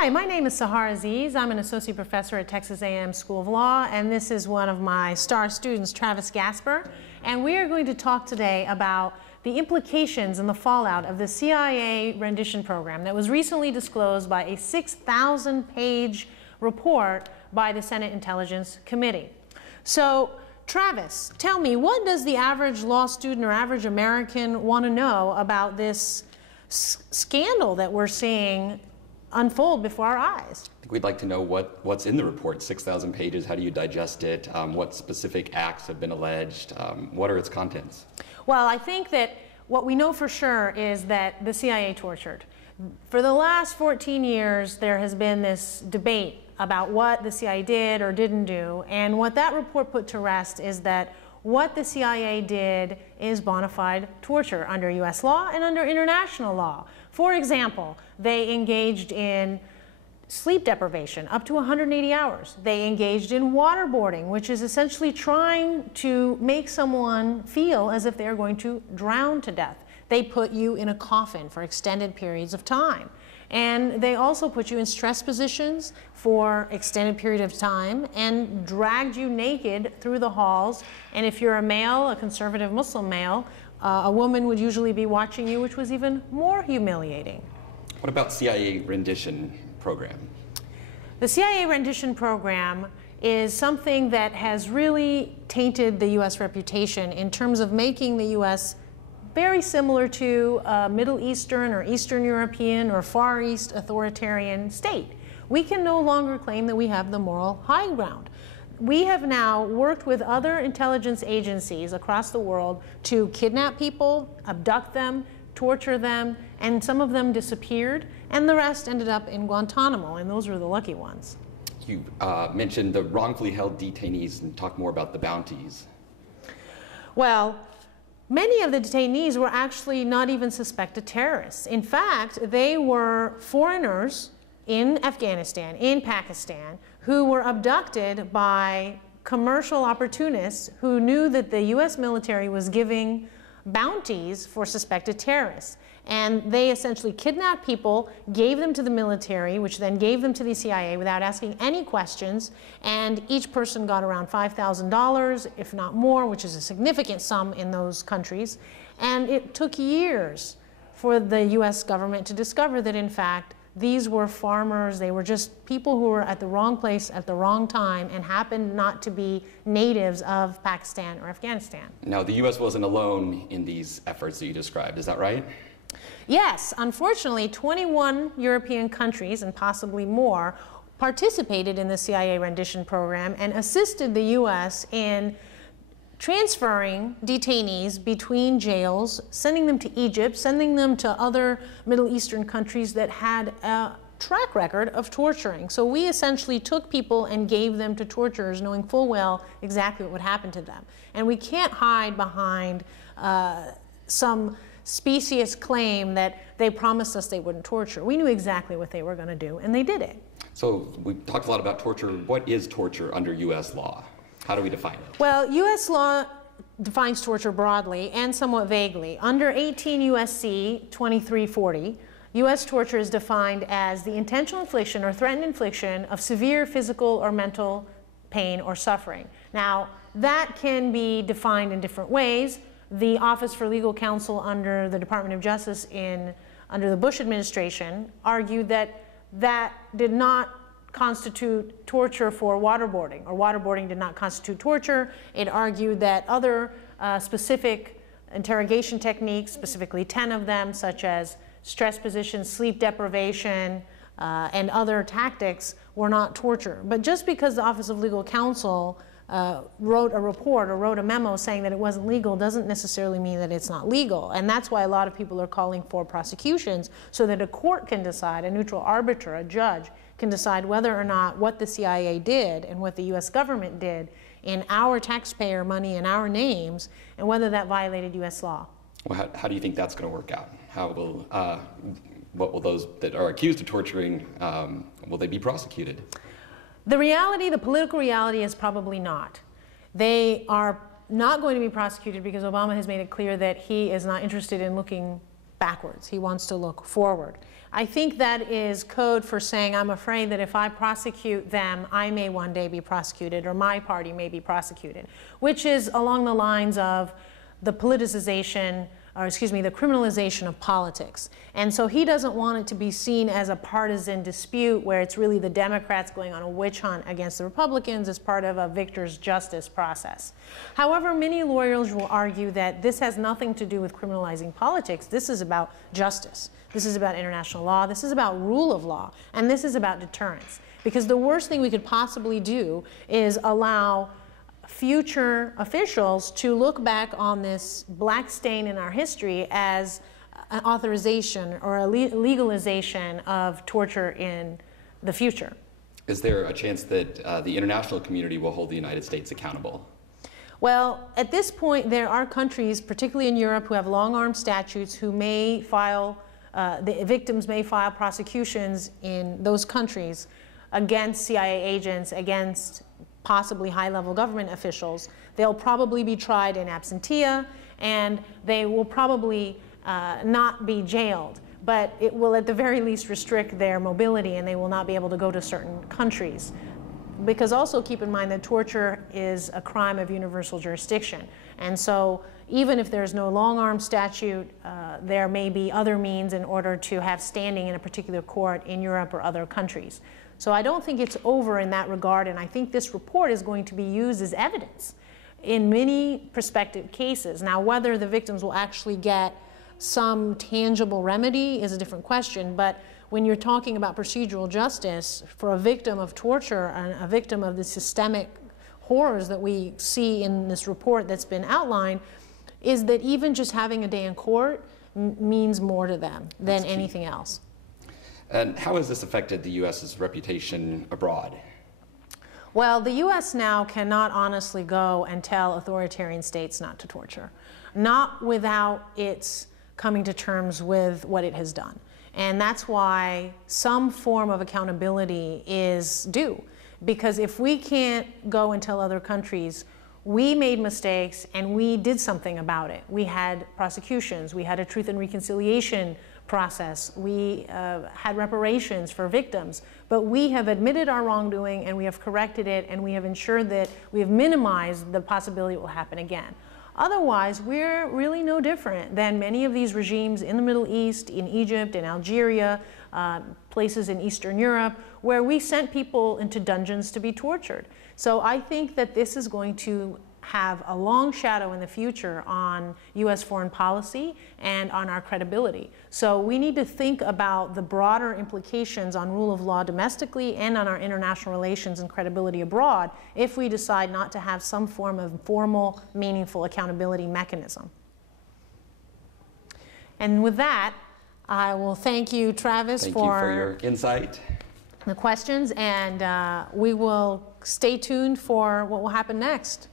Hi, my name is Sahar Aziz. I'm an associate professor at Texas A&M School of Law, and this is one of my star students, Travis Gasper. And we are going to talk today about the implications and the fallout of the CIA rendition program that was recently disclosed by a 6,000-page report by the Senate Intelligence Committee. So, Travis, tell me, what does the average law student or average American want to know about this scandal that we're seeing unfold before our eyes? I think we'd like to know what's in the report. 6,000 pages, how do you digest it? What specific acts have been alleged? What are its contents? Well, I think that what we know for sure is that the CIA tortured. For the last 14 years, there has been this debate about what the CIA did or didn't do, and what that report put to rest is that what the CIA did is bona fide torture under U.S. law and under international law. For example, they engaged in sleep deprivation up to 180 hours. They engaged in waterboarding, which is essentially trying to make someone feel as if they're going to drown to death. They put you in a coffin for extended periods of time. And they also put you in stress positions for extended period of time and dragged you naked through the halls. And if you're a male, a conservative Muslim male, a woman would usually be watching you, which was even more humiliating. What about CIA rendition program? The CIA rendition program is something that has really tainted the U.S. reputation in terms of making the U.S. very similar to a Middle Eastern or Eastern European or Far East authoritarian state. We can no longer claim that we have the moral high ground. We have now worked with other intelligence agencies across the world to kidnap people, abduct them, torture them, and some of them disappeared, and the rest ended up in Guantanamo, and those were the lucky ones. You mentioned the wrongfully held detainees, and talk more about the bounties. Well, many of the detainees were actually not even suspected terrorists. In fact, they were foreigners in Afghanistan, in Pakistan, who were abducted by commercial opportunists who knew that the U.S. military was giving bounties for suspected terrorists. And they essentially kidnapped people, gave them to the military, which then gave them to the CIA without asking any questions, and each person got around $5,000, if not more, which is a significant sum in those countries. And it took years for the US government to discover that, in fact, these were farmers. They were just people who were at the wrong place at the wrong time and happened not to be natives of Pakistan or Afghanistan. Now, the US wasn't alone in these efforts that you described, is that right? Yes, unfortunately, 21 European countries, and possibly more, participated in the CIA rendition program and assisted the U.S. in transferring detainees between jails, sending them to Egypt, sending them to other Middle Eastern countries that had a track record of torturing. So we essentially took people and gave them to torturers, knowing full well exactly what would happen to them. And we can't hide behind some specious claim that they promised us they wouldn't torture. We knew exactly what they were going to do, and they did it. So we've talked a lot about torture. What is torture under U.S. law? How do we define it? Well, U.S. law defines torture broadly and somewhat vaguely. Under 18 U.S.C. 2340, U.S. torture is defined as the intentional infliction or threatened infliction of severe physical or mental pain or suffering. Now, that can be defined in different ways. The Office for Legal Counsel under the Department of Justice under the Bush administration argued that that did not constitute torture for waterboarding, or waterboarding did not constitute torture. It argued that other specific interrogation techniques, specifically 10 of them, such as stress positions, sleep deprivation, and other tactics, were not torture. But just because the Office of Legal Counsel wrote a report or wrote a memo saying that it wasn't legal doesn't necessarily mean that it's not legal. And that's why a lot of people are calling for prosecutions, so that a court can decide, a neutral arbiter, a judge, can decide whether or not what the CIA did and what the US government did in our taxpayer money and our names, and whether that violated US law. Well, how do you think that's going to work out? How will, what will those that are accused of torturing, will they be prosecuted? The reality, the political reality, is probably not. They are not going to be prosecuted because Obama has made it clear that he is not interested in looking backwards. He wants to look forward. I think that is code for saying, I'm afraid that if I prosecute them, I may one day be prosecuted, or my party may be prosecuted, which is along the lines of the politicization, or excuse me, the criminalization of politics. And so he doesn't want it to be seen as a partisan dispute where it's really the Democrats going on a witch hunt against the Republicans as part of a victor's justice process. However, many lawyers will argue that this has nothing to do with criminalizing politics. This is about justice. This is about international law. This is about rule of law. And this is about deterrence. Because the worst thing we could possibly do is allow future officials to look back on this black stain in our history as an authorization or a legalization of torture in the future. Is there a chance that the international community will hold the United States accountable? Well, at this point, there are countries, particularly in Europe, who have long-arm statutes who may file, the victims may file prosecutions in those countries against CIA agents, against possibly high-level government officials. They'll probably be tried in absentia, and they will probably not be jailed, but it will at the very least restrict their mobility, and they will not be able to go to certain countries. Because also keep in mind that torture is a crime of universal jurisdiction, and so even if there's no long-arm statute, there may be other means in order to have standing in a particular court in Europe or other countries. So I don't think it's over in that regard, and I think this report is going to be used as evidence in many prospective cases. Now, whether the victims will actually get some tangible remedy is a different question, but when you're talking about procedural justice for a victim of torture and a victim of the systemic horrors that we see in this report that's been outlined, is that even just having a day in court means more to them than anything else. And how has this affected the U.S.'s reputation abroad? Well, the U.S. now cannot honestly go and tell authoritarian states not to torture, not without its coming to terms with what it has done. And that's why some form of accountability is due. Because if we can't go and tell other countries, we made mistakes and we did something about it. We had prosecutions, we had a truth and reconciliation process, we had reparations for victims, but we have admitted our wrongdoing and we have corrected it and we have ensured that we have minimized the possibility it will happen again. Otherwise, we're really no different than many of these regimes in the Middle East, in Egypt, in Algeria, places in Eastern Europe, where we sent people into dungeons to be tortured. So I think that this is going to have a long shadow in the future on U.S. foreign policy and on our credibility. So we need to think about the broader implications on rule of law domestically and on our international relations and credibility abroad if we decide not to have some form of formal, meaningful accountability mechanism. And with that, I will thank you, Travis, Thank you for your insight. The questions, and we will stay tuned for what will happen next.